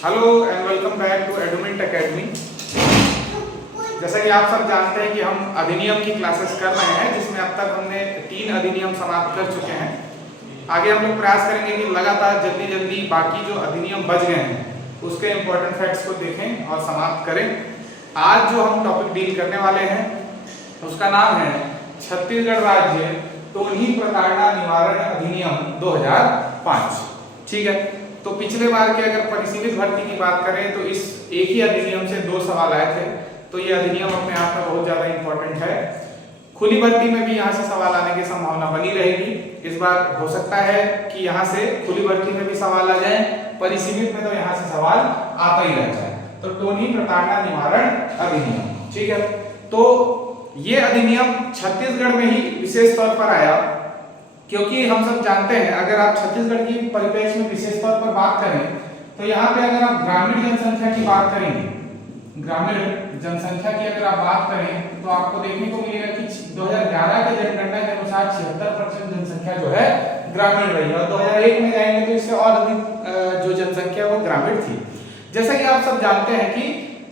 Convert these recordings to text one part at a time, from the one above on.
Hello and welcome back to Edument academy. जैसा कि आप सब जानते हैं कि हम अधिनियम की क्लासेस कर रहे हैं, जिसमें अब तक हमने 3 अधिनियम समाप्त कर चुके हैं। आगे हम लोग प्रयास करेंगे कि लगातार जल्दी जल्दी बाकी जो अधिनियम बच गए हैं उसके इम्पोर्टेंट फैक्ट्स को देखें और समाप्त करें। आज जो हम टॉपिक डील करने वाले हैं उसका नाम है छत्तीसगढ़ राज्य टोनी प्रताड़ना निवारण अधिनियम 2005। ठीक है, तो पिछले बार के अगर परिसीमित भर्ती की बात करें तो इस एक ही अधिनियम से 2 सवाल आए थे, तो ये अधिनियम अपने आप में बहुत ज्यादा इंपॉर्टेंट है। खुली भर्ती में भी यहाँ से सवाल आने की संभावना बनी रहेगी। इस बार हो सकता है कि यहाँ से खुली भर्ती में भी सवाल आ जाए, परिसीमित में तो यहाँ से सवाल आता ही रहता है। तो टोनी प्रताड़ना निवारण अधिनियम, ठीक है, तो ये अधिनियम छत्तीसगढ़ में ही विशेष तौर पर आया, क्योंकि हम सब जानते हैं अगर आप छत्तीसगढ़ की परिप्रेक्ष्य में विशेष तौर पर बात करें तो यहाँ पे अगर आप ग्रामीण जनसंख्या की बात करेंगे, ग्रामीण जनसंख्या की अगर आप बात करें तो आपको देखने को मिलेगा कि 2011 के जनगणना के अनुसार 76% जनसंख्या जो है ग्रामीण रही है, और 2001 में जाएंगे तो इससे और अधिक जो जनसंख्या वो ग्रामीण थी। जैसा कि आप सब जानते हैं कि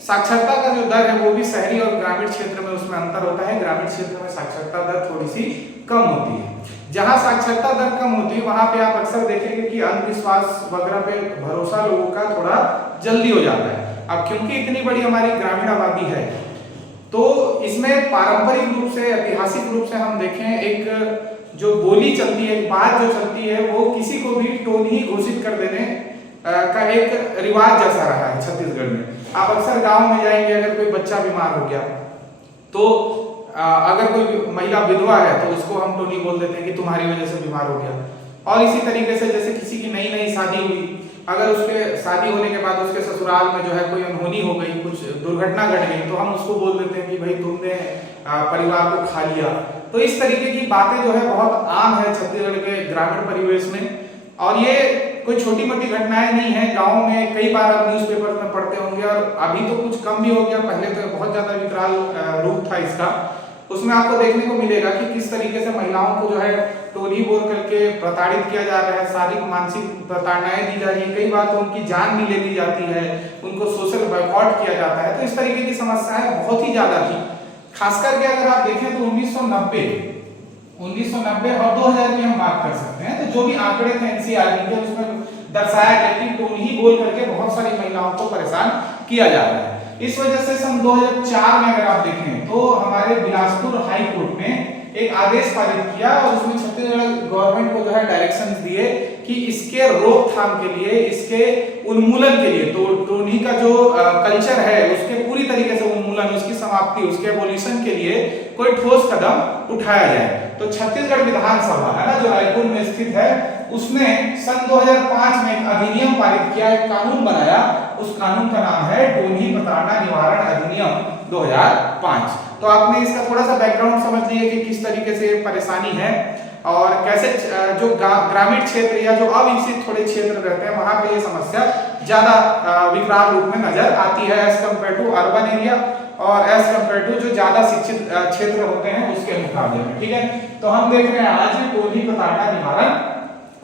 साक्षरता का जो दर है वो भी शहरी और ग्रामीण क्षेत्र में उसमें अंतर होता है। ग्रामीण क्षेत्र में साक्षरता दर थोड़ी सी कम होती है। जहां साक्षरता दर कम होती है वहां पे आप अक्सर देखेंगे कि अंधविश्वास वगैरह पे भरोसा लोगों का थोड़ा जल्दी हो जाता है। अब क्योंकि इतनी बड़ी हमारी ग्रामीण आबादी है तो इसमें पारंपरिक रूप से, ऐतिहासिक रूप से हम देखें एक जो बोली चलती है, बात जो चलती है, वो किसी को भी टोनी घोषित कर देने का एक रिवाज जैसा रहा है छत्तीसगढ़ में। आप अक्सर गांव में जाएंगे, अगर कोई बच्चा बीमार हो गया तो अगर कोई महिला विधवा है तो उसको हम टोनी बोल देते हैं कि तुम्हारी वजह से बीमार हो गया। और इसी तरीके से जैसे किसी की नई नई शादी हुई, अगर उसके शादी होने के बाद उसके ससुराल में जो है कोई अनहोनी हो गई, कुछ दुर्घटना घट गई, तो हम उसको बोल देते हैं कि भाई तुमने परिवार को खा लिया। तो इस तरीके की बातें जो है बहुत आम है छत्तीसगढ़ के ग्रामीण परिवेश में, और ये कोई छोटी मोटी घटनाएं नहीं है। गाँव में कई बार आप न्यूज़पेपर में पढ़ते होंगे, और अभी तो कुछ कम भी हो गया, पहले तो बहुत ज्यादा विकराल रूप था इसका। उसमें आपको देखने को मिलेगा कि किस तरीके से महिलाओं को जो है टोनी बोल करके प्रताड़ित किया जा रहा है, शारीरिक मानसिक प्रताड़नाएं दी जा रही है, कई बार तो उनकी जान भी ले ली जाती है, उनको सोशल बॉयकॉट किया जाता है। तो इस तरीके की समस्याएं बहुत ही ज्यादा थी। खास करके अगर आप देखें तो 1990 और 2000 की हम बात कर सकते हैं, तो जो भी आंकड़े थे एनसीआरबी के उसमें दर्शाया गया कि टोनी बोल करके बहुत सारी महिलाओं को परेशान किया जा रहा है। इस वजह से सन 2004 में अगर आप देखें तो हमारे बिलासपुर हाई कोर्ट ने एक आदेश पारित किया, और उसमें छत्तीसगढ़ गवर्नमेंट को जो है डायरेक्शंस दिए कि इसके रोकथाम के लिए, इसके उन्मूलन के लिए, तो टोनी का जो कल्चर है उसके पूरी तरीके से उन्मूलन, उसकी समाप्ति, उसके एबोलिशन के लिए कोई ठोस कदम उठाया जाए। तो छत्तीसगढ़ विधानसभा है ना, जो रायपुर में स्थित है, उसने सन 2005 में एक अधिनियम पारित किया, एक कानून बनाया। उस कानून का नाम है टोनी प्रताड़ना निवारण अधिनियम 2005। तो आपने इसका थोड़ा सा बैकग्राउंड समझ लिया कि किस तरीके से परेशानी है, और कैसे जो ग्रामीण क्षेत्र या जो अविकसित थोड़े क्षेत्र रहते हैं वहां पे ये समस्या ज्यादा विकराल रूप में नजर आती है as compare to urban area, और एज कम्पेयर टू जो ज्यादा शिक्षित क्षेत्र होते हैं उसके मुकाबले में। ठीक है, तो हम देख रहे हैं आज टोनी प्रताड़ना निवारण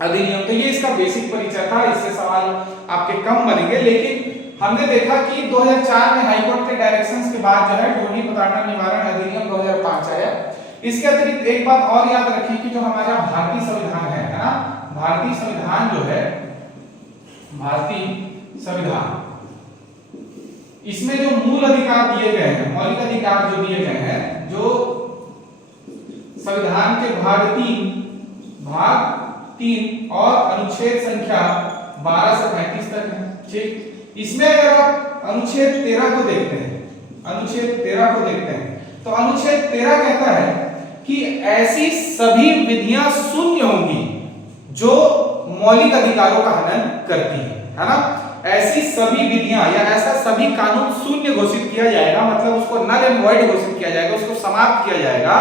अधिनियम। तो ये इसका बेसिक परिचय था, इससे सवाल आपके कम बनेंगे। लेकिन हमने देखा कि 2004 में हाईकोर्ट के डायरेक्शंस के बाद जो है टोनी प्रताड़ना निवारण अधिनियम 2005 आया। इसके अतिरिक्त एक बात और याद रखिए कि जो हमारा भारतीय संविधान है ना, भारतीय संविधान जो है, भारतीय संविधान, इसमें जो मूल अधिकार दिए गए हैं, मौलिक अधिकार जो दिए गए हैं, जो संविधान के भाग 3 और अनुच्छेद संख्या 12 से 35 तक है। ठीक, इसमें अगर आप अनुच्छेद 13 को देखते हैं, अनुच्छेद 13 को देखते हैं तो अनुच्छेद 13 कहता है कि ऐसी सभी विधियां शून्य होंगी जो मौलिक अधिकारों का हनन करती है ना। ऐसी सभी विधियां या ऐसा सभी कानून शून्य घोषित किया जाएगा, मतलब उसको नल एंड वॉइड घोषित किया जाएगा, उसको समाप्त किया जाएगा,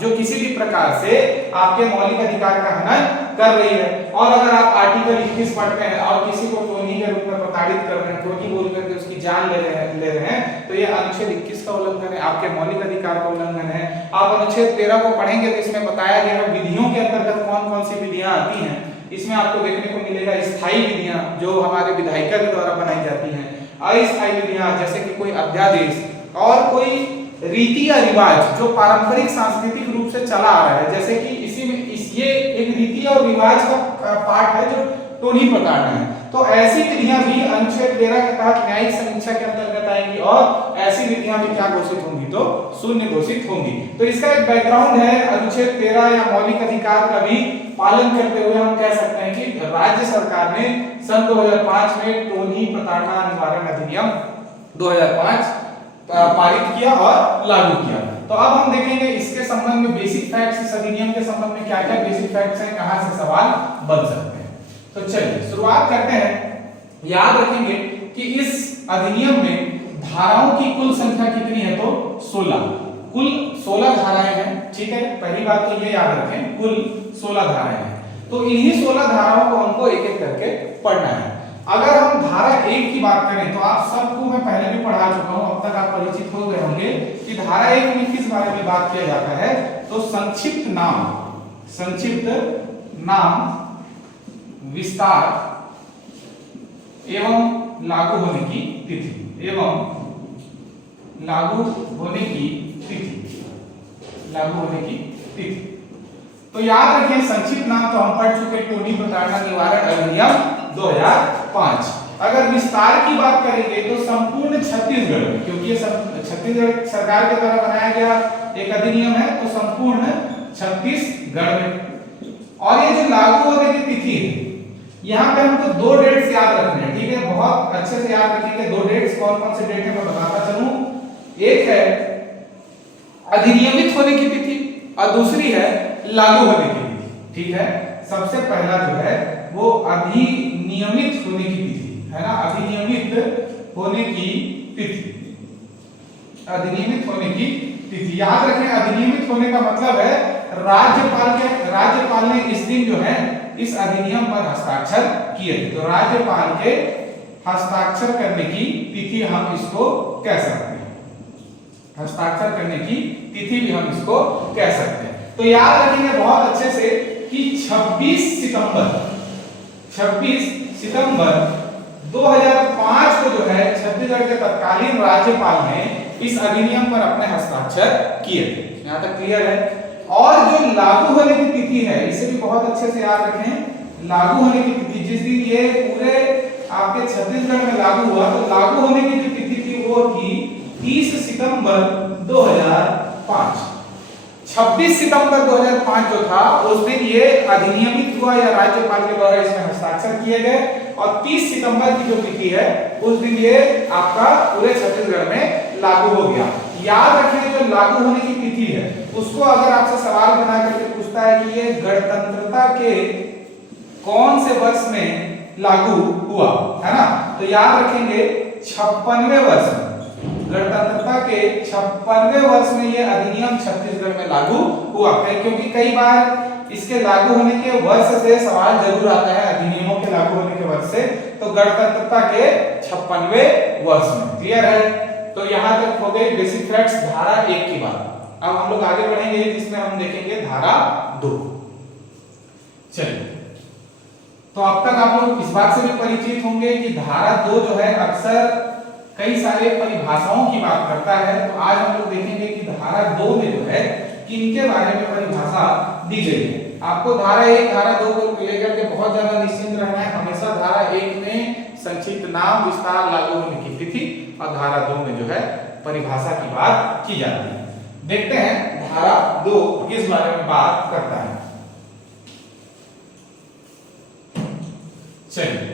जो किसी भी प्रकार से आपके मौलिक अधिकार का हनन कर रही है। और अगर आप आर्टिकल 21 पढ़ते हैं और किसी को टोनी के रूप में प्रताड़ित कर रहे हैं, टोनी बोल करके उसकी जान ले रहे हैं, तो ये अनुच्छेद 21 का उल्लंघन है, आपके मौलिक अधिकार का उल्लंघन है। आप अनुच्छेद 13 को पढ़ेंगे तो इसमें बताया गया है विधियों के अंतर्गत कौन कौन सी विधियां आती हैं। इसमें आपको देखने को मिलेगा स्थायी विधियां जो हमारे विधायिका के द्वारा बनाई जाती हैं, अस्थायी विधियां जैसे कि कोई अध्यादेश और कोई रीति या रिवाज जो पारंपरिक सांस्कृतिक रूप से चला आ रहा है, जैसे कि इसी में ये एक रीति और रिवाज का पार्ट है जो टोनी प्रताड़ना है। तो ऐसी विधियां भी अनुच्छेद 13 के तहत न्यायिक समीक्षा के अंतर्गत आएंगी और ऐसी विधियां भी क्या घोषित होंगी, तो शून्य घोषित होंगी। तो इसका एक बैकग्राउंड है, अनुच्छेद 13 या मौलिक अधिकार का भी पालन करते हुए हम कह सकते हैं कि राज्य सरकार ने सन 2005 में टोनी प्रताड़ना निवारण अधिनियम 2005 पारित किया और लागू किया। तो अब हम देखेंगे इसके संबंध में बेसिक फैक्ट्स, इस अधिनियम के संबंध में क्या क्या बेसिक फैक्ट्स हैं, कहां से सवाल बन सकते हैं। तो चलिए शुरुआत करते हैं। याद रखेंगे कि इस अधिनियम में धाराओं की कुल संख्या कितनी है, तो 16, कुल 16 धाराएं हैं। ठीक है, पहली बात तो ये याद रखें, कुल 16 धाराएं हैं। तो इन्हीं 16 धाराओं को हमको एक एक करके पढ़ना है। अगर हम धारा 1 की बात करें तो आप सबको मैं पहले भी पढ़ा चुका हूं, अब तक आप परिचित हो गए होंगे कि धारा 1 में किस बारे में बात किया जाता है, तो संक्षिप्त नाम विस्तार एवं लागू होने की तिथि तो याद रखें संक्षिप्त नाम तो हम पढ़ चुके, टोनी प्रताड़ना निवारण अधिनियम 2005। अगर विस्तार की बात करेंगे तो संपूर्ण छत्तीसगढ़ में, क्योंकि ये छत्तीसगढ़ सरकार के द्वारा बनाया गया एक अधिनियम है, तो संपूर्ण छत्तीसगढ़ में। और ये जो लागू होने की तिथि है, यहाँ पे हमको 2 डेट्स याद रखने हैं। ठीक है, बहुत अच्छे से याद रखेंगे। 2 डेट्स कौन कौन से डेट है मैं बताता चलूं। एक है अधिनियमित होने की तिथि और दूसरी है लागू होने की तिथि। ठीक है, सबसे पहला जो है वो अधिनियमित होने की तिथि है ना, अधिनियमित होने की तिथि याद रखें। अधिनियमित होने का मतलब है राज्यपाल ने इस दिन जो है इस अधिनियम पर हस्ताक्षर किए थे, तो राज्यपाल के हस्ताक्षर करने की तिथि हम इसको कह सकते हैं, हस्ताक्षर करने की तिथि भी हम इसको कह सकते हैं। तो याद रखेंगे बहुत अच्छे से कि 26 सितंबर 2005 को जो है छत्तीसगढ़ के तत्कालीन राज्यपाल ने इस अधिनियम पर अपने हस्ताक्षर किए थे। यहाँ तक क्लियर है। और जो लागू होने की तिथि है, इसे भी बहुत अच्छे से याद रखें। लागू होने की तिथि जिस दिन ये पूरे आपके छत्तीसगढ़ में लागू हुआ, तो लागू होने की जो तिथि थी वो थी 30 सितंबर 2005। 26 सितंबर 2005 जो था उस दिन ये अधिनियमित हुआ या राज्यपाल के द्वारा इसमें हस्ताक्षर किए गए, और 30 सितंबर की जो तिथि है उस दिन ये आपका पूरे छत्तीसगढ़ में लागू हो गया। याद रखें जो लागू होने की तिथि है उसको अगर आपसे सवाल बना करके पूछता है कि ये गणतंत्रता के कौन से वर्ष में लागू हुआ, है ना, तो याद रखेंगे 56वें वर्ष में, गणतंत्रता के 56वें वर्ष में ये अधिनियम छत्तीसगढ़ में लागू हुआ। क्योंकि कई बार इसके लागू होने के वर्ष से सवाल जरूर आता है, अधिनियमों के लागू होने के वर्ष से, तो गणतंत्रता के 56वें वर्ष में। क्लियर है। तो यहां तक हो गई बेसिक फैक्ट्स धारा 1 की बात। अब हम लोग आगे बढ़ेंगे जिसमें हम देखेंगे धारा 2। चलिए, तो अब तक आप लोग इस बात से भी परिचित होंगे कि धारा 2 जो है अक्सर कई सारे परिभाषाओं की बात करता है। तो आज हम लोग देखेंगे कि धारा 2 में जो है किनके बारे में परिभाषा दी गई है। आपको धारा 1 धारा 2 को लेकर के बहुत ज्यादा निश्चिंत रहना है। हमेशा धारा 1 में संक्षिप्त नाम विस्तार लागू होने की तिथि और धारा 2 में जो है परिभाषा की बात की जाती है। देखते हैं धारा 2 किस बारे में बात करता है। चलिए,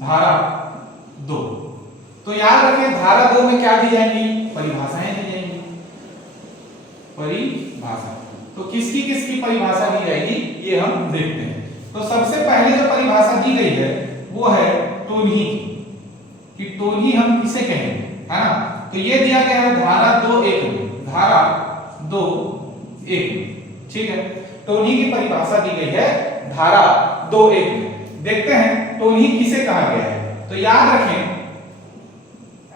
धारा 2 तो याद रखें धारा 2 में क्या दी जाएंगी, परिभाषाएं दी जाएंगी। परिभाषा तो किसकी परिभाषा दी जाएगी ये हम देखते हैं। तो सबसे पहले जो परिभाषा दी गई है वो है टोनी कि टोनी हम किसे कहेंगे, है ना। तो ये दिया गया है धारा 2(1) में, धारा 2(1) में। ठीक है, टोनी की परिभाषा दी गई है धारा 2(1) में। देखते हैं टोनी किसे कहा गया है। तो याद रखें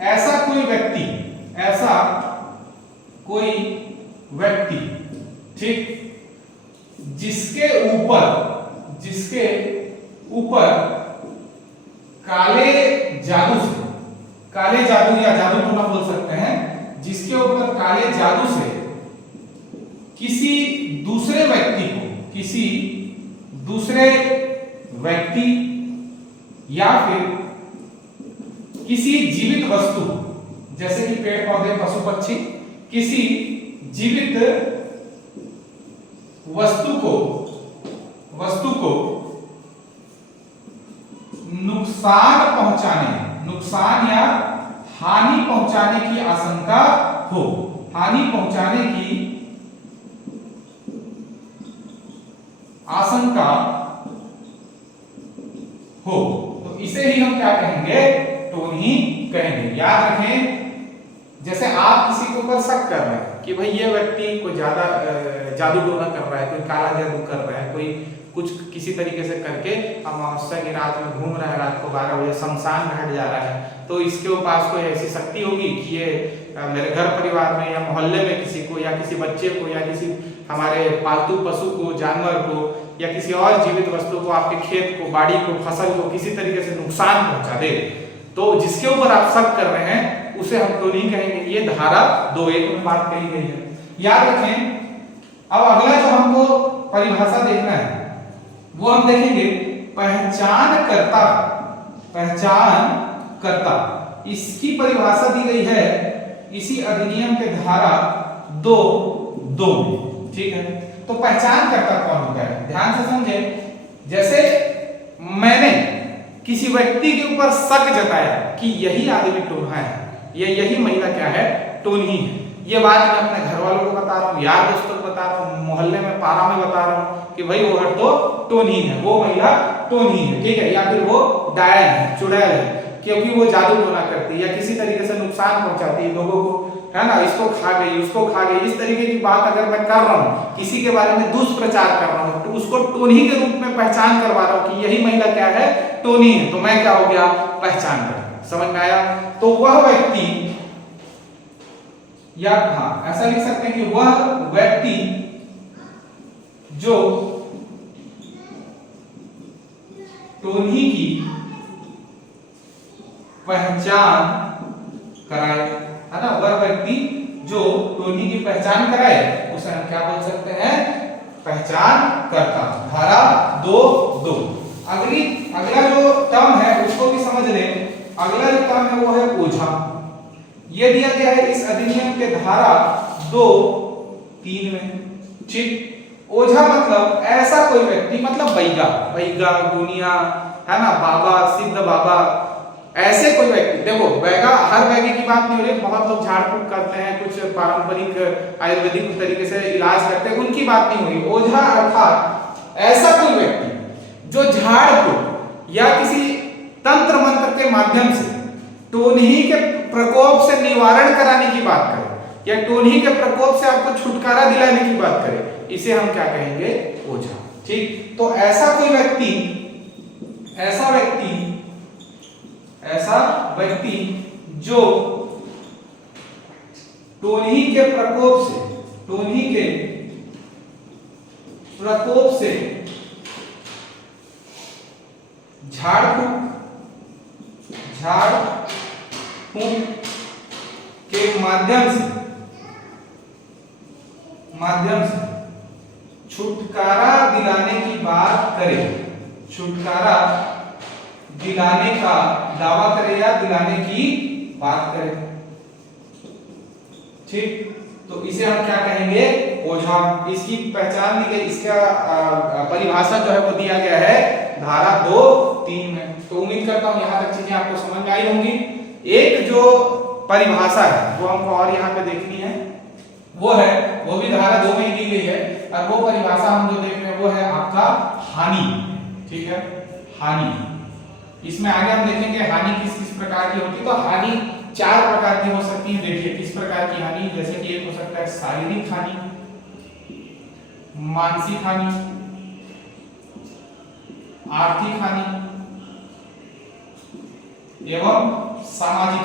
ऐसा कोई व्यक्ति ठीक जिसके ऊपर जिसके ऊपर काले जादू से, काले जादू या जादू टोना बोल सकते हैं, जिसके ऊपर काले जादू से किसी दूसरे व्यक्ति को, किसी दूसरे व्यक्ति या फिर किसी जीवित वस्तु, जैसे कि पेड़ पौधे पशु पक्षी, किसी जीवित वस्तु को नुकसान या हानि पहुंचाने की आशंका हो, हानि पहुंचाने की आशंका हो, तो इसे ही हम क्या कहेंगे, टोनही कहेंगे। याद रखें, जैसे आप किसी के ऊपर शक कर रहे हैं कि भाई ये व्यक्ति कोई ज्यादा जादू टोना कर रहा है, कोई काला जादू कर रहा है, कोई कुछ किसी तरीके से करके अमावस्या की रात में घूम रहा है, रात को 12 बजे शमशान घाट जा रहा है, तो इसके पास कोई ऐसी शक्ति होगी कि ये मेरे घर परिवार में या मोहल्ले में किसी को या किसी बच्चे को या किसी हमारे पालतू पशु को, जानवर को या किसी और जीवित वस्तु को, आपके खेत को, बाड़ी को, फसल को किसी तरीके से नुकसान पहुंचा दे, तो जिसके ऊपर आप शक कर रहे हैं उसे हम टोनही कहेंगे। ये धारा 2.1 में बात कही गई है, याद रखें। अब अगला जो हमको परिभाषा देखना है वो हम देखेंगे पहचानकर्ता। पहचानकर्ता, इसकी परिभाषा दी गई है इसी अधिनियम के धारा 2.2 में, ठीक है। तो पहचानकर्ता कौन होता है, ध्यान से समझे। जैसे मैंने किसी व्यक्ति के ऊपर शक जताया कि यही आदमी टोनहा है, यही महिला क्या है, टोनही है। ये बात मैं अपने घर वालों को बता रहा हूँ, यार दोस्तों को बता रहा हूँ, मोहल्ले में पारा में बता रहा हूँ कि भाई वो तो टोनही है, वो महिला टोनही है, ठीक है। या फिर वो डायल है, चुड़ैल है, क्योंकि वो जादू टोना करती है या किसी तरीके से नुकसान पहुंचाती है लोगों को, है ना, इसको खा गई, उसको खा गई, इस तरीके की बात अगर मैं कर रहा हूँ, किसी के बारे में दुष्प्रचार कर रहा हूँ, तो उसको टोनही के रूप में पहचान करवा रहा हूँ कि यही महिला क्या है, टोनही है, तो मैं क्या हो गया, पहचान कर। समझ में आया। तो वह व्यक्ति, या हाँ ऐसा लिख सकते हैं कि वह व्यक्ति जो टोनही की पहचान कराए, है ना, वह व्यक्ति जो टोनही की पहचान कराए उसे हम क्या बोल सकते हैं, पहचान करता। धारा 2.2। अगला जो टर्म है उसको भी समझ लें। अगला जो टर्म है वो है ओझा। ये दिया गया है इस अधिनियम के धारा 2.3 में, ठीक। ओझा मतलब ऐसा कोई व्यक्ति, मतलब बैगा, दुनिया, है ना, बाबा, सिद्ध बाबा, ऐसे कोई व्यक्ति। देखो बैगा, हर बैगे की बात नहीं हो रही, बहुत लोग झाड़ फूक करते हैं, कुछ पारंपरिक आयुर्वेदिक तरीके से इलाज करते हैं, उनकी बात नहीं हो रही। ओझा अर्थात ऐसा कोई व्यक्ति जो झाड़ फूक या किसी तंत्र मंत्र के माध्यम से टोनही के प्रकोप से निवारण कराने की बात करे या टोनही के प्रकोप से आपको छुटकारा दिलाने की बात करे, इसे हम क्या कहेंगे, ओझा, ठीक। तो ऐसा कोई व्यक्ति, ऐसा व्यक्ति जो टोनही के प्रकोप से झाड़ फूक के माध्यम से छुटकारा दिलाने की बात करे, छुटकारा दिलाने का दावा करे या दिलाने की बात करे, ठीक। तो इसे हम क्या कहेंगे, ओझा। इसकी पहचान दी गई, इसका परिभाषा जो है वो दिया गया है धारा 2.3 में। तो उम्मीद करता हूं यहां तक चीजें आपको समझ में आई होंगी। एक जो परिभाषा है वो हमको और यहाँ पे देखनी है, वो भी धारा 2 में दी गई है, और वो परिभाषा हम जो देख रहे हैं वो है आपका हानि, ठीक है, हानि। इसमें आगे हम देखेंगे हानि किस किस प्रकार की होती है। तो हानि 4 प्रकार की हो सकती है। देखिए किस प्रकार की हानि, जैसे कि एक हो सकता है शारीरिक हानि, मानसिक हानि, आर्थिक हानि एवं सामाजिक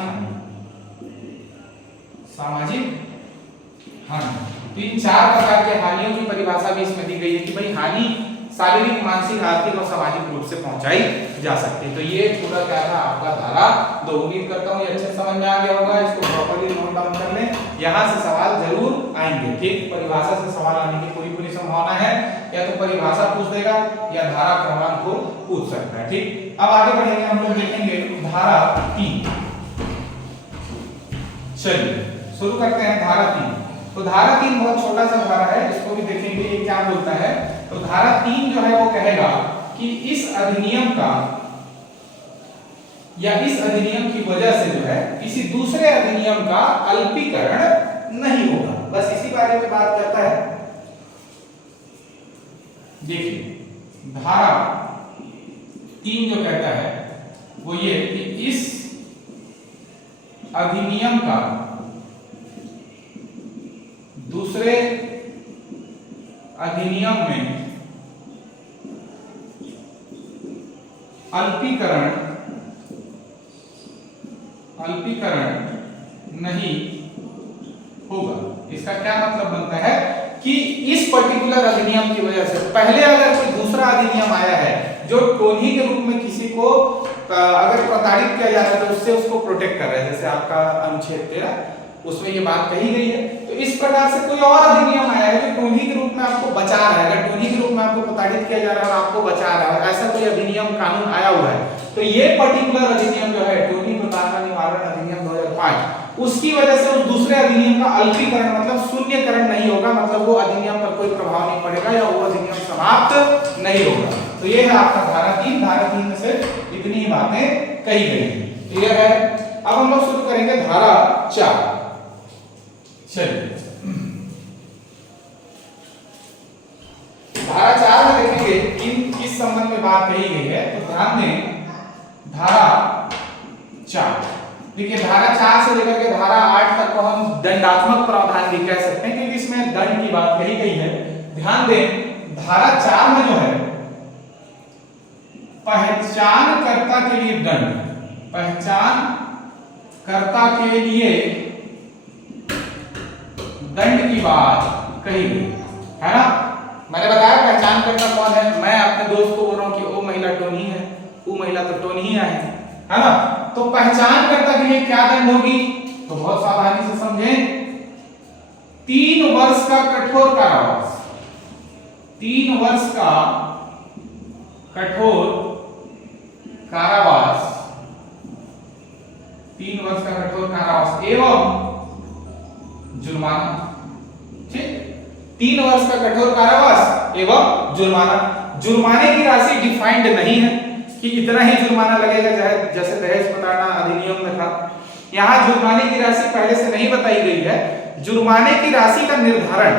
हानि। तो इन 4 प्रकार के हानियों की परिभाषा भी इसमें दी गई है कि भाई हानि शारीरिक, मानसिक, आर्थिक और सामाजिक रूप से पहुंचाई जा सकती है। तो ये पूरा क्या था आपका धारा 2। उम्मीद करता हूँ ये अच्छे समझ में आ गया होगा। इसको प्रॉपर्ली नोट डाउन कर लें, यहाँ से सवाल जरूर आएंगे। ठीक, परिभाषा से सवाल आने की पूरी संभावना है। या तो परिभाषा पूछ देगा या धारा क्रमांक को पूछ सकता है। ठीक, अब आगे बढ़ेंगे, हम लोग देखेंगे धारा 3। चलिए शुरू करते हैं धारा 3। तो धारा 3 बहुत छोटा सा धारा है, इसको भी देखेंगे ये क्या बोलता है। तो धारा 3 जो है वो कहेगा कि इस अधिनियम का या इस अधिनियम की वजह से जो है किसी दूसरे अधिनियम का अल्पीकरण नहीं होगा। बस इसी बारे में बात करता है। देखिए धारा 3 जो कहता है वो ये कि इस अधिनियम का दूसरे अधिनियम में अल्पीकरण नहीं होगा। इसका क्या मतलब बनता है कि इस पर्टिकुलर अधिनियम की वजह से पहले अगर कोई दूसरा अधिनियम आया है जो टोनी के रूप में किसी को अगर प्रताड़ित किया जा रहा है तो उससे उसको प्रोटेक्ट कर रहा है, जैसे आपका अनुच्छेद 13 उसमें ये बात कही गई है। तो इस प्रकार से कोई और अधिनियम आया है जो टोनी के रूप में आपको बचा रहा है, अगर टोनी के रूप में आपको प्रताड़ित किया जा रहा है और आपको बचा रहा है, ऐसा कोई अधिनियम कानून आया हुआ है, तो ये पर्टिकुलर अधिनियम जो है टोनी प्रताड़ना निवारण अधिनियम 2005, उसकी वजह से उस दूसरे अधिनियम का अल्पीकरण मतलब शून्यकरण नहीं होगा, मतलब वो अधिनियम पर कोई प्रभाव नहीं पड़ेगा या वो अधिनियम समाप्त नहीं होगा। तो ये है आपका धारा 3। धारा 3 में से इतनी ही बातें कही गई हैं। क्लियर है? अब हम लोग शुरू करेंगे धारा 4। चलिए धारा 4 में देखेंगे किस संबंध में बात कही गई है। तो ध्यान दें धारा 4, देखिए धारा 4 से लेकर के धारा 8 तक को हम दंडात्मक प्रावधान भी कह सकते हैं क्योंकि इसमें दंड की बात कही गई है। ध्यान दें धारा 4 में जो है पहचानकर्ता के लिए दंड, पहचानकर्ता के लिए दंड की बात कही गई है ना। मैंने बताया पहचानकर्ता कौन है, मैं अपने दोस्त को बोल रहा हूं कि वो महिला टोनी है, वो महिला तो टोनी ही है ना। तो पहचानकर्ता के लिए क्या दंड होगी, तो बहुत सावधानी से समझें, 3 वर्ष का कठोर कारावास, 3 वर्ष का कठोर कारावास, 3 वर्ष का कठोर कारावास एवं जुर्माना। ठीक, 3 वर्ष का कठोर कारावास एवं जुर्माना। जुर्माने की राशि डिफाइंड नहीं है कि इतना ही जुर्माना लगेगा जैसे दहेज प्रताड़ना अधिनियम में था। यहाँ जुर्माने की राशि पहले से नहीं बताई गई है। जुर्माने की राशि का निर्धारण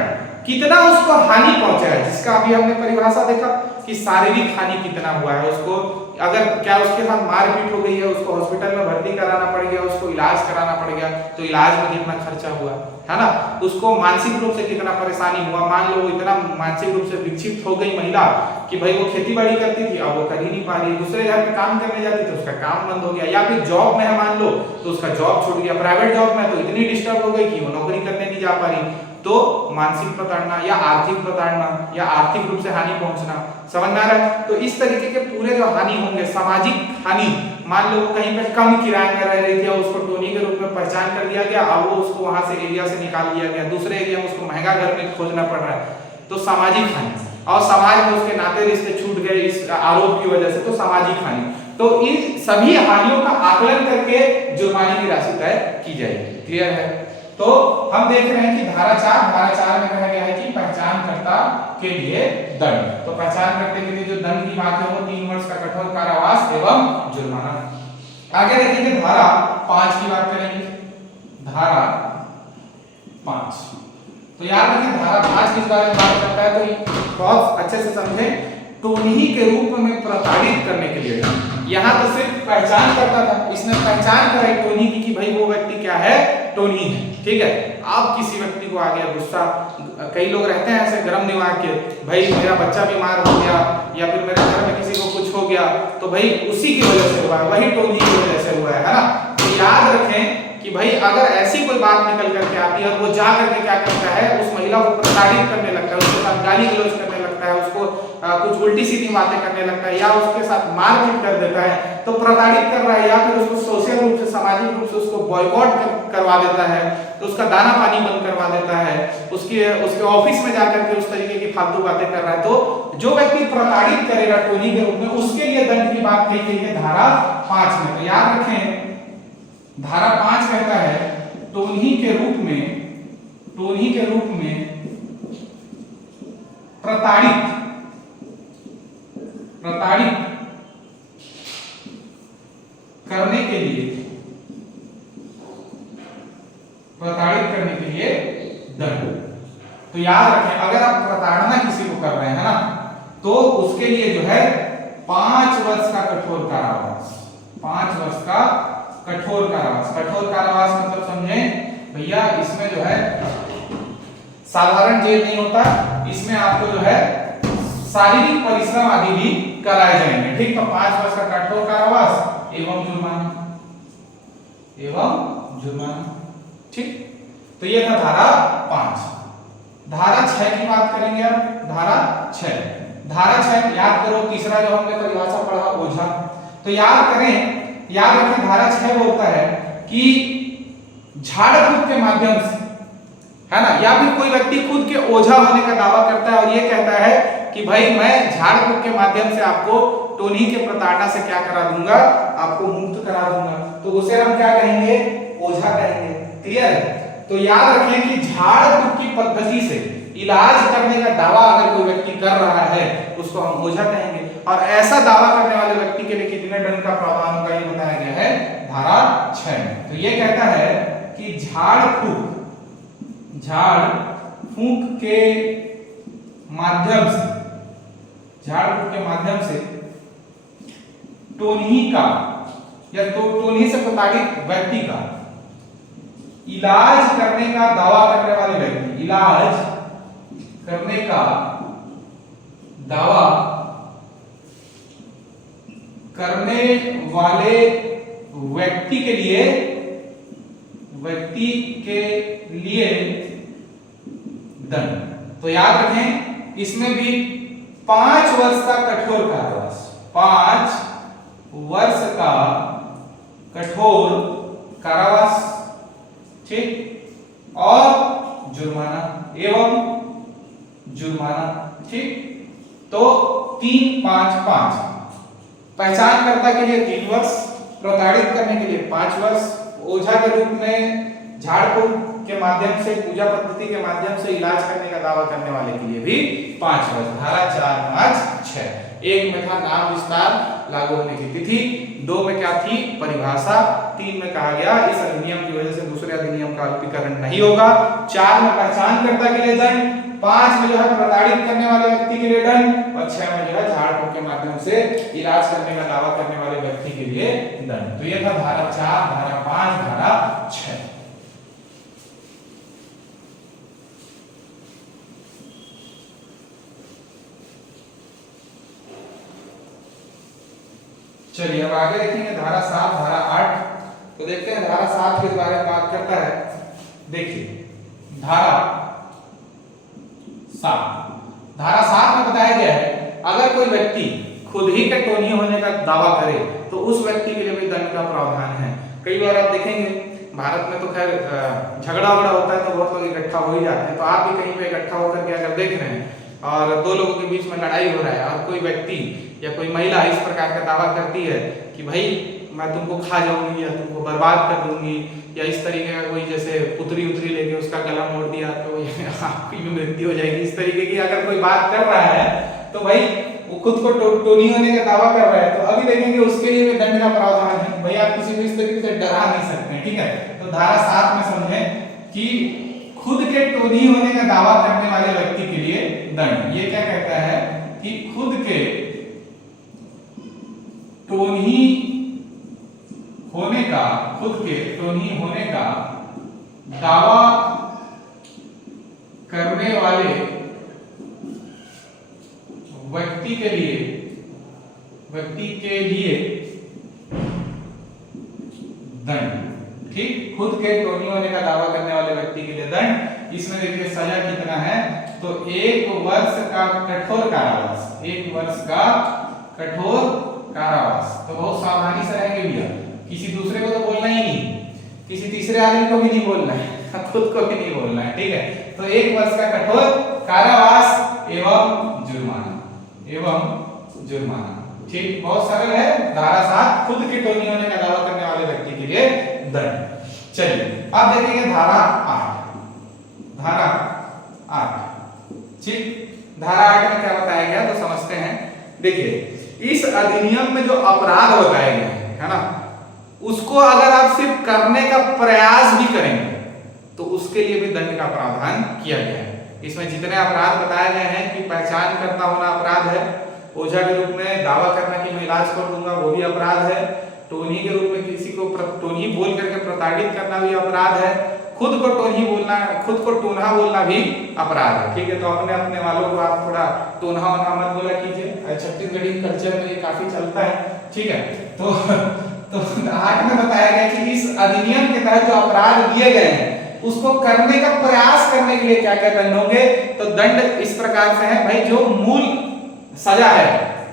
कितना उसको हानि पहुंचा है, जिसका अभी हमने परिभाषा देखा कि शारीरिक हानि कितना हुआ है, उसको अगर क्या उसके साथ मारपीट हो गई है, उसको हॉस्पिटल में भर्ती कराना पड़ गया, उसको इलाज कराना पड़ गया, तो इलाज में कितना खर्चा हुआ है ना, उसको मानसिक रूप से कितना परेशानी हुआ। मान लो वो इतना मानसिक रूप से विक्षिप्त हो गई महिला कि भाई वो खेती बाड़ी करती थी, अब वो कर ही नहीं पा रही, दूसरे घर में काम करने जाती तो उसका काम बंद हो गया, या फिर जॉब में है मान लो तो उसका जॉब छूट गया, प्राइवेट जॉब में तो इतनी डिस्टर्ब हो गई कि वो नौकरी करने नहीं जा पा रही। तो मानसिक प्रताड़ना या आर्थिक प्रताड़ना या आर्थिक रूप से हानि पहुंचना, समझ में आ रहा है। तो इस तरीके के पूरे जो हानि होंगे, सामाजिक हानि, मान लो कहीं पे कम किराए में रह रही थी, उसको टोनी के रूप में पहचान कर दिया गया, अब वो उसको वहां से एरिया से निकाल दिया गया, दूसरे एरिया में उसको महंगा घर में खोजना पड़ रहा है, तो सामाजिक हानि, और समाज में उसके नाते रिश्ते छूट गए इस आरोप की वजह से, तो सामाजिक हानि। तो इन सभी हानियों का आकलन करके जुर्माने की राशि तय की जाएगी। क्लियर है? तो हम देख रहे हैं कि धारा 4 में कहा गया है कि पहचानकर्ता के लिए दंड, तो पहचानकर्ता के लिए जो दंड की बात है वो 3 वर्ष का कठोर कारावास एवं जुर्माना। आगे देखेंगे धारा 5 की बात करेंगे। धारा 5, तो याद रखें धारा 5 किस बारे में बात करता है, तो बहुत अच्छे से समझें। टोनी के रूप में प्रताड़ित करने के लिए, यहाँ तो सिर्फ पहचान करता था, इसने पहचान कराई टोनी की कि भाई वो व्यक्ति क्या है, टोनी है। ठीक है, अब किसी व्यक्ति को आ गया गुस्सा, कई लोग रहते हैं ऐसे गरम दिमाग के, भाई मेरा बच्चा बीमार हो गया या फिर मेरे घर में किसी को कुछ हो गया तो भाई उसी की वजह से हुआ है, वही टोनी की वजह से हुआ है ना। तो याद रखें कि भाई अगर ऐसी कोई बात निकल करके आती है और वो जा करके क्या करता है, उस महिला को प्रताड़ित करने लगता है, उसके साथ गाली गलौज करने लगता लगता है, उसको कुछ उल्टी सीधी बातें करने लगता है, या उसके साथ मारपीट कर देता है, तो प्रताड़ित कर रहा है, या फिर उसको सोशल रूप से, सामाजिक रूप से उसको बॉयकॉट करवा देता है, तो उसका दाना पानी बंद करवा देता है, उसके ऑफिस में जाकर के उस तरीके की फालतू बातें कर रहा है, तो जो व्यक्ति प्रताड़ित करेगा टोनी के रूप में, उसके लिए दंड की बात कही गई है धारा 5 में। तो याद रखें, धारा 5 कहता है टोनी के रूप में प्रताड़ित करने के लिए दंड। तो याद रखें, अगर आप प्रताड़ना किसी को कर रहे हैं ना, तो उसके लिए जो है 5 वर्ष का कठोर कारावास। 5 वर्ष का कठोर कारावास। कठोर कारावास मतलब समझे भैया, इसमें जो है साधारण जेल नहीं होता, इसमें आपको जो है शारीरिक परिश्रम आदि भी कराए जाएंगे। ठीक, तो 5 वर्ष का कठोर कारावास एवं जुर्माना। ठीक, तो ये था धारा 5। धारा 6 की बात करेंगे अब। धारा 6 याद करो, तीसरा जो हमने परिभाषा पढ़ा ओझा। तो याद रखें, धारा 6 बोलता है कि झाड़ फूक के माध्यम से, है ना, या फिर कोई व्यक्ति खुद के ओझा होने का दावा करता है और ये कहता है कि भाई मैं झाड़ फूक के माध्यम से आपको टोनी के प्रताड़ना से क्या करा दूंगा, आपको मुक्त करा दूंगा, तो उसे हम क्या कहेंगे, ओझा कहेंगे। क्लियर है? तो याद रखें कि झाड़ फूक की पद्धति से इलाज करने का दावा अगर कोई व्यक्ति कर रहा है, उसको हम ओझा कहेंगे। और ऐसा दावा करने वाले व्यक्ति के लिए कितने दंड का प्रावधान होगा, ये बताया गया है धारा 6 में। तो ये कहता है कि झाड़ फूक के माध्यम से टोनी का या टोनी से प्रताड़ित व्यक्ति का इलाज करने का दावा करने वाले व्यक्ति, इलाज करने का दावा करने वाले व्यक्ति के लिए दंड। तो याद रखें, इसमें भी 5 वर्ष का कठोर कारावास, 5 वर्ष का कठोर कारावास, ठीक, और जुर्माना, ठीक। तो 3, 5, 5 पहचानकर्ता के लिए 3 वर्ष, प्रताड़ित करने के लिए 5 वर्ष, ओझा के रूप में झाड़ फूक के माध्यम से, पूजा पद्धति के माध्यम से इलाज करने का दावा करने वाले के लिए भी 5 वर्ष। धारा 4, 5, 6। 1 में था नाम विस्तार लागू होने की तिथि, 2 में क्या थी परिभाषा, 3 में कहा गया इस अधिनियम की वजह से दूसरे अधिनियम का अल्पीकरण नहीं होगा, 4 में पहचानकर्ता के लिए दंड, 5 में जो है प्रताड़ित करने वाले व्यक्ति के लिए दंड, और 6 में जो है झाड़ फूक के माध्यम से इलाज करने का दावा करने वाले व्यक्ति के लिए दंड। तो ये था धारा 4, धारा 5, धारा 6। चलिए अब आगे देखेंगे धारा 7, धारा 8। तो देखते हैं धारा 7 किस बारे में बात करता है। देखिए धारा 7 में बताया गया है, अगर कोई व्यक्ति खुद ही के टोनी होने का दावा करे तो उस व्यक्ति के लिए भी दंड का प्रावधान है। कई बार आप देखेंगे भारत में तो खैर झगड़ा होता है तो बहुत लोग इकट्ठा हो ही जाते हैं, तो आप भी कहीं पे इकट्ठा होकर के अगर देख रहे हैं और 2 लोगों के बीच में लड़ाई हो रहा है और कोई व्यक्ति या कोई महिला इस प्रकार का दावा करती है कि भाई मैं तुमको खा जाऊंगी या तुमको बर्बाद कर दूंगी, या इस तरीके का कोई जैसे पुतरी लेके उसका गला मोड़ दिया तो आपकी भी मृत्यु हो जाएगी, इस तरीके की अगर कोई बात कर रहा है तो भाई वो खुद को टोनी होने का दावा कर रहा है, तो अभी देखेंगे उसके लिए भी दंड का प्रावधान है। भाई आप किसी को इस तरीके से डरा नहीं सकते, ठीक है। तो धारा 7 में समझें कि खुद के टोनी होने का दावा करने वाले व्यक्ति के लिए दंड। ये क्या कहता है कि खुद के टोनी होने का दावा करने वाले व्यक्ति के लिए दंड, ठीक। खुद के टोनी होने का दावा करने वाले व्यक्ति के लिए दंड। इसमें देखिए सजा कितना है, तो 1 वर्ष का कठोर कारावास, 1 वर्ष का कठोर कारावास। तो बहुत सावधानी से रहेंगे भैया, किसी दूसरे को तो बोलना ही नहीं, किसी तीसरे आदमी को भी नहीं बोलना है, खुद को भी नहीं बोलना है, ठीक है। तो 1 वर्ष का कठोर कारावास एवं जुर्माना, ठीक, बहुत सरल है। धारा 7 खुद की टोनी होने का दावा करने वाले व्यक्ति के लिए दंड। चलिए अब देखेंगे धारा 8, ठीक। धारा 8 में क्या बताया गया तो समझते हैं। देखिए इस अधिनियम में जो अपराध बताए गए हैं, है ना, उसको अगर आप सिर्फ करने का प्रयास भी करेंगे तो उसके लिए भी दंड का प्रावधान किया गया है। इसमें जितने अपराध बताए गए हैं कि पहचान करना होना अपराध है, ओझा के रूप में दावा करना कि मैं इलाज कर दूंगा वो भी अपराध है, टोनी के रूप में किसी को टोनी बोल करके प्रताड़ित करना भी अपराध है, खुद को टोनी बोलना, खुद को टोनहा बोलना भी अपराध है, ठीक है। तो अपने अपने वालों को आप थोड़ा टोनहा वोनहा मत बोला कीजिए, छत्तीसगढ़ी कल्चर में ये काफी चलता है, ठीक है। तो 8 में बताया गया कि इस अधिनियम के तहत जो अपराध दिए गए हैं उसको करने का प्रयास करने के लिए क्या क्या दंड होंगे। तो दंड इस प्रकार से है भाई, जो मूल सजा है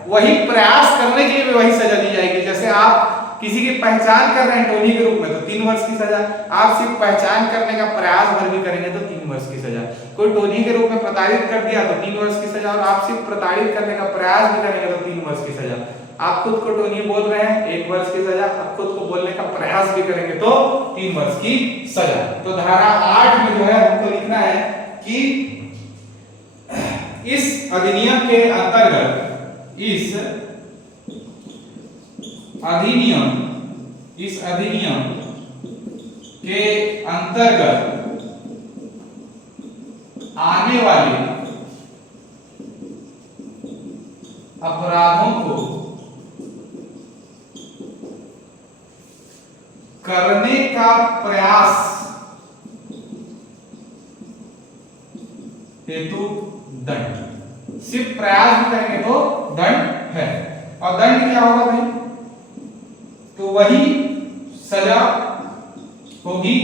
वही प्रयास करने के लिए भी वही सजा दी जाएगी। जैसे आप किसी की पहचान कर रहे हैं टोनी के रूप में तो 3 वर्ष की सजा, आप सिर्फ पहचान करने का प्रयास भर भी करेंगे तो 3 वर्ष की सजा, कोई टोनी के रूप में प्रताड़ित कर दिया तो 3 वर्ष की सजा, और आप सिर्फ प्रताड़ित करने का प्रयास भी करेंगे तो 3 वर्ष की सजा। आप खुद को टोनी बोल रहे हैं 1 वर्ष की सजा, आप खुद को बोलने का प्रयास भी करेंगे तो 3 वर्ष की सजा। तो धारा 8 में जो है हमको लिखना है कि इस अधिनियम के अंतर्गत, इस अधिनियम के अंतर्गत आने वाले अपराधों को करने का प्रयास हेतु दंड, सिर्फ प्रयास भी करेंगे तो दंड है। और दंड क्या होगा भाई, तो वही सजा होगी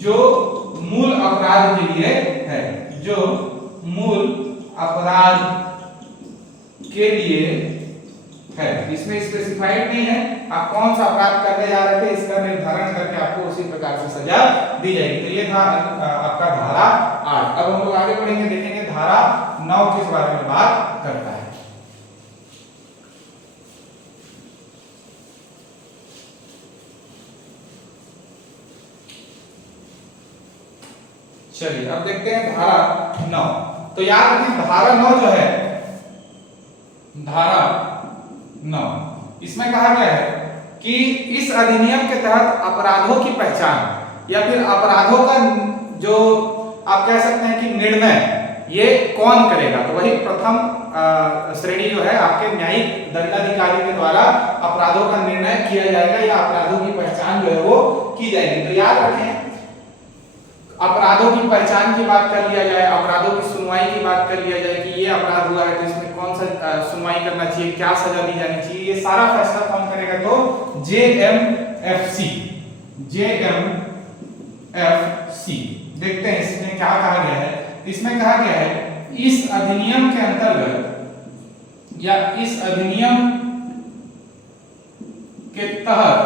जो मूल अपराध के लिए है, जो मूल अपराध के लिए है। इसमें स्पेसिफाइड नहीं है आप कौन सा अपराध करने जा रहे थे, इसका निर्धारण करके आपको उसी प्रकार से सजा दी जाएगी। तो ये था आपका धारा 8। अब हम लोग आगे बढ़ेंगे, देखेंगे धारा 9 किस बारे में बात करता है। चलिए अब देखते हैं धारा 9। तो याद रखें धारा 9 जो है, धारा 9 इसमें कहा गया है कि इस अधिनियम के तहत अपराधों की पहचान या फिर अपराधों का जो आप कह सकते हैं कि निर्णय ये कौन करेगा। तो वही प्रथम श्रेणी जो है आपके न्यायिक दंडाधिकारी के द्वारा अपराधों का निर्णय किया जाएगा या अपराधों की पहचान जो है वो की जाएगी। तो याद रखें अपराधों की पहचान की बात कर लिया जाए, अपराधों की सुनवाई की बात कर लिया जाए कि ये अपराध हुआ है तो इसमें कौन सा सुनवाई करना चाहिए, क्या सजा दी जानी चाहिए, ये सारा फैसला कौन करेगा तो जेएमएफसी। देखते हैं इसमें क्या कहा गया है। इसमें कहा गया है इस अधिनियम के अंतर्गत या इस अधिनियम के तहत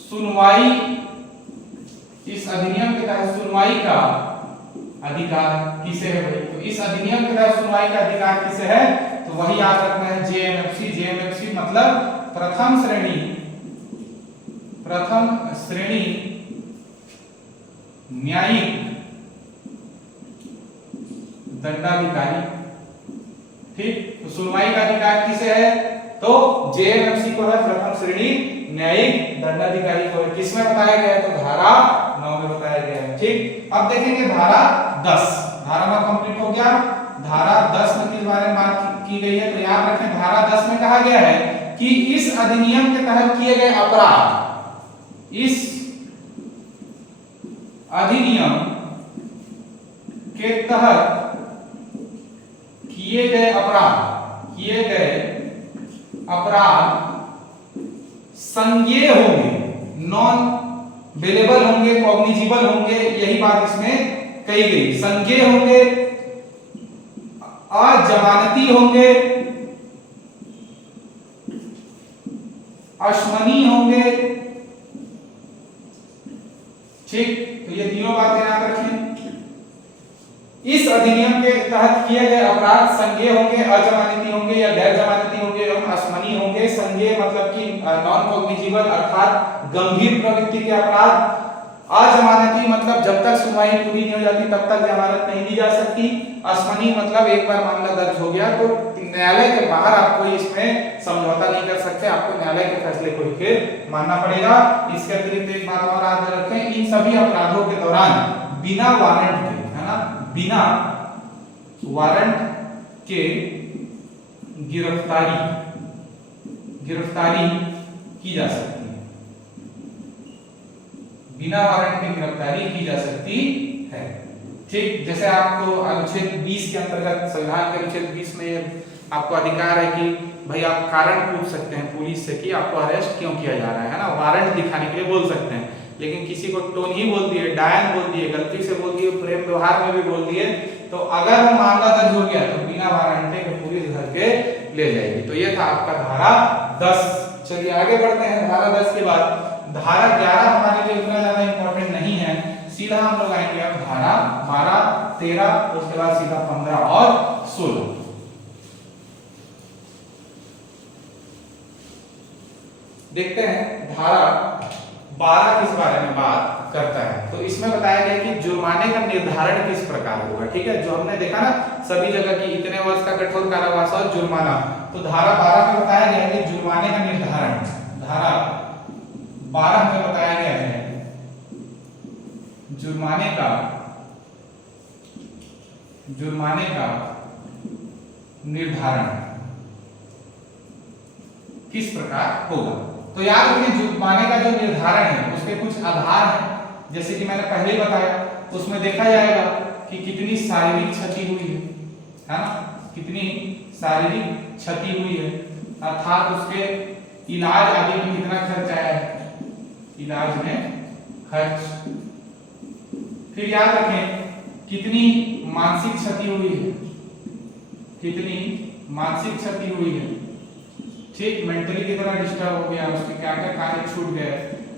सुनवाई, इस अधिनियम के तहत सुनवाई का अधिकार किसे है भाई। तो इस अधिनियम के तहत सुनवाई का अधिकार किसे है, तो वही याद रखना है जेएमएफसी। जेएमएफसी मतलब प्रथम श्रेणी न्यायिक दंडाधिकारी, ठीक। तो सुनवाई का अधिकार किसे है तो जेएमएफसी को है, प्रथम श्रेणी न्यायिक दंडाधिकारी को है। किसमें बताया गया है तो धारा 9 में बताया गया है, ठीक। अब देखेंगे धारा 10। धारा 9 कंप्लीट हो गया। धारा 10 में किस बारे में बात की गई है तो याद रखें धारा 10 में कहा गया है कि इस अधिनियम के तहत किए गए अपराध, इस अधिनियम के तहत किए गए अपराध संज्ञेय होंगे, नॉन बेलेबल होंगे, कॉग्निजिबल होंगे, यही बात इसमें कही गई। संज्ञेय होंगे, अजमानती होंगे, अश्मनीय होंगे। ठीक, तो ये तीनों बातें याद रखें। इस अधिनियम के तहत किए गए अपराध संज्ञेय होंगे, अजमानती होंगे या गैर जमानती होंगे एवं अश्मनीय होंगे। संज्ञेय मतलब कि नॉन कॉग्निजिबल अर्थात गंभीर प्रवृत्ति के अपराध। अजमानती मतलब जब तक सुनवाई पूरी नहीं हो जाती तब तक जमानत नहीं दी जा सकती। अश्मनीय मतलब एक बार मामला दर्ज हो गया तो न्यायालय के बाहर आप कोई इसमें समझौता नहीं कर सकते, आपको न्यायालय के फैसले को ही फिर मानना पड़ेगा। इसके अतिरिक्त एक बात और याद रखें, इन सभी अपराधों के दौरान बिना वारंट के, है ना, बिना वारंट के गिरफ्तारी की जा सकती है। बिना वारंट के गिरफ्तारी की जा सकती है। ठीक, जैसे आपको अनुच्छेद 20 के अंतर्गत, संविधान के अनुच्छेद 20 में आपको अधिकार है कि भाई आप कारण पूछ सकते हैं पुलिस से कि आपको अरेस्ट क्यों किया जा रहा है ना, वारंट दिखाने के लिए बोल सकते हैं। लेकिन किसी को टोनी बोल दिए, डायन बोल दिए, गलती से बोल दिए, प्रेम व्यवहार में भी बोल दिए, तो अगर वो मामला दर्ज हो गया तो बिना वारंट के पुलिस घर के ले जाएगी। तो ये था आपका धारा 10। चलिए आगे बढ़ते हैं। धारा 10 के बाद धारा 11 हमारे लिए उतना ज्यादा इंपॉर्टेंट नहीं है, सीधा हम लोग आएंगे अब धारा 12, 13, उसके बाद सीधा 15 और 16। देखते हैं धारा 12 किस बारे में बात करता है। तो इसमें बताया गया कि जुर्माने का निर्धारण किस प्रकार होगा। ठीक है, जो हमने देखा ना सभी जगह की इतने वर्ष का कठोर कारावास और जुर्माना, तो धारा 12 में बताया गया है कि जुर्माने का निर्धारण, धारा 12 में बताया गया है जुर्माने का निर्धारण किस प्रकार होगा। तो याद रखिए जुर्माने का जो निर्धारण है उसके कुछ आधार हैं, जैसे कि मैंने पहले ही बताया, उसमें देखा जाएगा कि कितनी शारीरिक क्षति हुई है ना, कितनी शारीरिक क्षति हुई है, अर्थात उसके इलाज आदि में कितना खर्च आया है, इलाज में खर्च। फिर याद रखें कितनी मानसिक क्षति हुई है, कितनी मानसिक क्षति हुई है। ठीक, मेंटली कितना डिस्टर्ब हो गया, उसके क्या क्या कार्य छूट गए।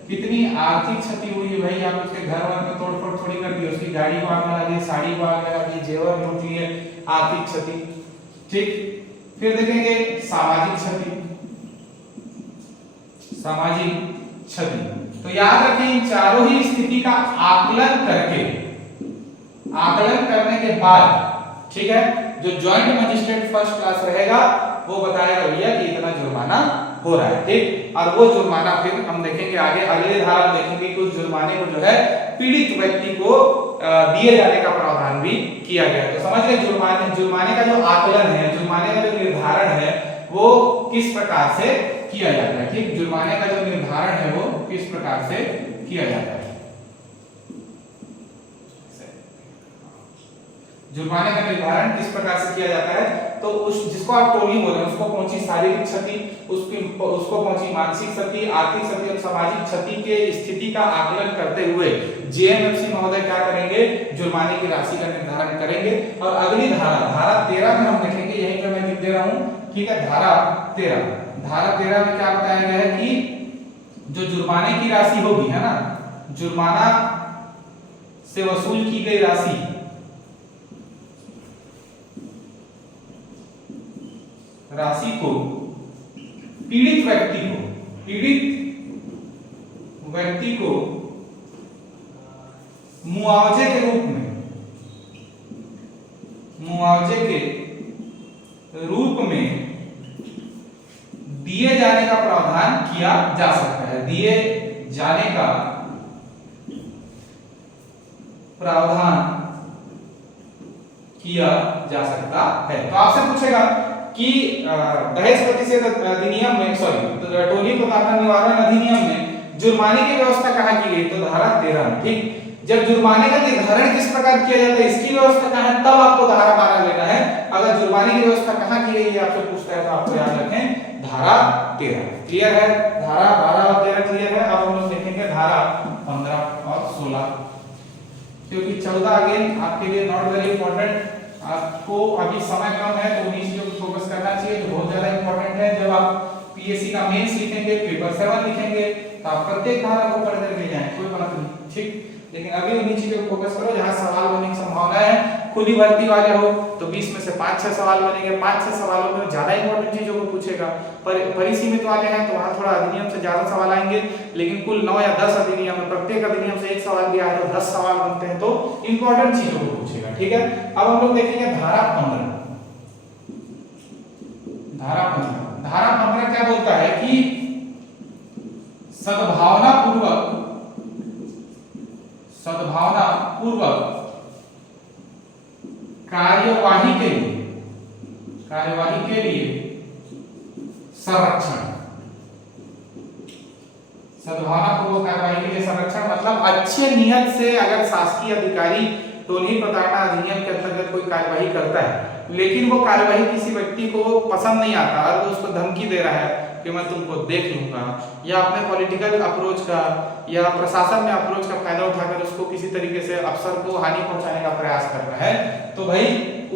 कितनी आर्थिक क्षति हुई है, भाई आप उसके घर वर में तोड़फोड़ थोड़ी कर दी, उसकी गाड़ी को आग लगा दी, साड़ी को आग लगा दी, जेवर लूट लिए, आर्थिक क्षति। ठीक, फिर देखेंगे सामाजिक क्षति, सामाजिक क्षति। तो याद रखें इन चारों ही स्थिति का आकलन करने के बाद, ठीक है, जो जॉइंट मजिस्ट्रेट फर्स्ट क्लास रहेगा वो बताएगा भैया कि इतना जुर्माना हो रहा है। ठीक, और वो जुर्माना फिर हम देखेंगे आगे, अगले धारा में देखेंगे कि उस जुर्माने को जो है पीड़ित व्यक्ति को दिए जाने का प्रावधान भी किया गया है। तो समझ गए जुर्माने का जो आकलन है, जुर्माने का जो निर्धारण है वो किस प्रकार से किया जाता है। ठीक, जुर्माने का जो निर्धारण है वो किस प्रकार से किया जाता है। जुर्माने का निर्धारण किस प्रकार से किया जाता है, तो उस जिसको आप टोली बोल रहे हैं उसको पहुंची शारीरिक क्षति, उसको पहुंची मानसिक क्षति, आर्थिक क्षति और सामाजिक क्षति के स्थिति का आकलन करते हुए जेएमएफसी महोदय क्या करेंगे, जुर्माने की राशि का निर्धारण करेंगे। और अगली धारा 13 में हम देखेंगे, यहीं पे मैं लिख दे रहा हूं, ठीक है, धारा 13 में क्या बताया गया है कि जो जुर्माने की राशि होगी, है ना, जुर्माना से वसूल की गई राशि को पीड़ित व्यक्ति को मुआवजे के रूप में दिए जाने का प्रावधान किया जा सकता है, दिए जाने का प्रावधान किया जा सकता है। तो आपसे पूछेगा कि दहेज प्रतिषेध अधिनियम में, टोली प्रताड़ना निवारण अधिनियम में जुर्माने की व्यवस्था कहाँ की गई, तो धारा 13 में। ठीक, जब जुर्माने का निर्धारण किस प्रकार किया जाता है, इसकी व्यवस्था कहाँ है, तब आपको धारा 12 लेना है। अगर जुर्माने की व्यवस्था कहाँ की गई है आपसे पूछता है तो आपको याद रखें धारा 13। क्लियर है, धारा 12 और 13 क्लियर है। अब हम लोग देखेंगे धारा 15 और 16, क्योंकि 14 अगेन आपके लिए नॉट वेरी इंपॉर्टेंट, आपको अभी समय कम है तो उन्हीं चीजों पर फोकस करना चाहिए जो बहुत ज्यादा इंपॉर्टेंट है। जब आप पीएससी का मेंस लिखेंगे, पेपर 7 लिखेंगे तो आप प्रत्येक धारा को पढ़ करके जाएं, कोई बात नहीं, ठीक। लेकिन अभी उन्हीं चीजों पर फोकस करो जहां सवाल बनने की संभावना है। खुली भर्ती वाले हो तो 20 में से 5-6 सवाल बनेंगे, 5-6 सवालों में ज्यादा इंपॉर्टेंट चीजों को पूछेगा। पर परिसीमित वाले हैं तो वहां थोड़ा अधिनियम से ज्यादा सवाल आएंगे, लेकिन कुल 9 या 10 अधिनियम में प्रत्येक अधिनियम से एक सवाल भी आए तो 10 सवाल बनते हैं, तो इंपॉर्टेंट चीजों को पूछेगा, ठीक है। अब हम लोग देखेंगे धारा 15। धारा 15 क्या बोलता है कि सद्भावना पूर्वक कार्यवाही के लिए संरक्षण, सद्भावना पूर्वक कार्यवाही के लिए संरक्षण मतलब अच्छे नियत से अगर शासकीय अधिकारी टोली प्रताड़ना अधिनियम के अंतर्गत कोई कार्यवाही करता है, लेकिन वो कार्यवाही किसी व्यक्ति को पसंद नहीं आता और वो उसको धमकी दे रहा है कि मैं तुमको देख लूंगा, या अपने पॉलिटिकल अप्रोच का या प्रशासन में अप्रोच का फायदा उठाकर उसको किसी तरीके से अफसर को हानि पहुंचाने का प्रयास कर रहा है, तो भाई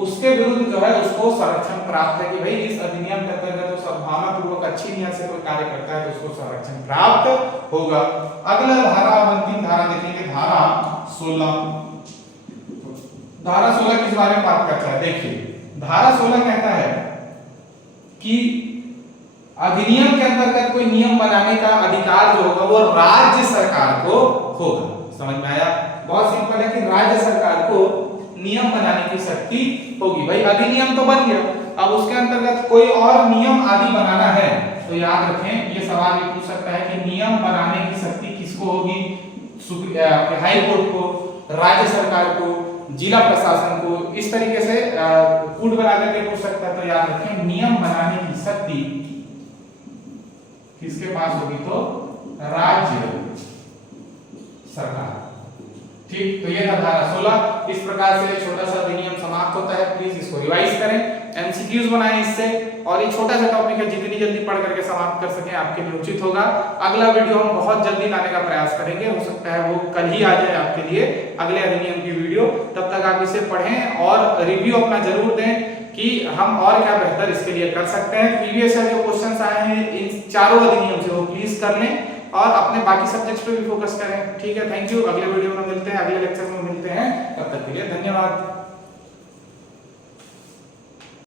उसके विरुद्ध जो है उसको संरक्षण प्राप्त है कि भाई इस अधिनियम के अंतर्गत वो सद्भावना पूर्वक अच्छी नियत से कोई कार्य करता है तो उसको संरक्षण प्राप्त होगा। अगला धारा, अंतिम धारा देखेंगे, धारा 16। धारा 16 किस बारे में बात करता है? देखिए धारा 16 कहता है कि अधिनियम के अंतर्गत कोई नियम बनाने का अधिकार जो होगा वो राज्य सरकार को होगा। समझ में आया? बहुत सिंपल है कि राज्य सरकार को नियम बनाने की शक्ति होगी। भाई अधिनियम तो बन गया, अब उसके अंतर्गत कोई और नियम आदि बनाना है तो याद रखें ये सवाल भी पूछ सकता है कि नियम बनाने की शक्ति किसको होगी? हाई कोर्ट को, राज्य सरकार को, जिला प्रशासन को, इस तरीके से कूट बना करके पूछ सकता है। तो याद रखें नियम बनाने की शक्ति किसके पास होगी? तो राज्य सरकार, ठीक। तो ये था धारा 16। इस प्रकार से छोटा सा अधिनियम समाप्त होता है। प्लीज इसको रिवाइज करें, एमसीक्यूज बनाएं इससे, और ये छोटा सा टॉपिक है जितनी जल्दी पढ़ करके समाप्त कर सकें आपके लिए उचित होगा। अगला वीडियो हम बहुत जल्दी लाने का प्रयास करेंगे, हो सकता है वो कल ही आ जाए आपके लिए अगले अधिनियम की वीडियो। तब तक आप इसे पढ़ें और रिव्यू अपना जरूर दें कि हम और क्या बेहतर इसके लिए कर सकते हैं। प्रीवियस ईयर जो क्वेश्चंस आए हैं इन चारों अधिनियम से वो प्लीज कर लें और अपने बाकी सब्जेक्ट्स पे भी फोकस करें, ठीक है। Thank you. अगले वीडियो में मिलते हैं, अगले लेक्चर में मिलते हैं, तब तक के लिए धन्यवाद।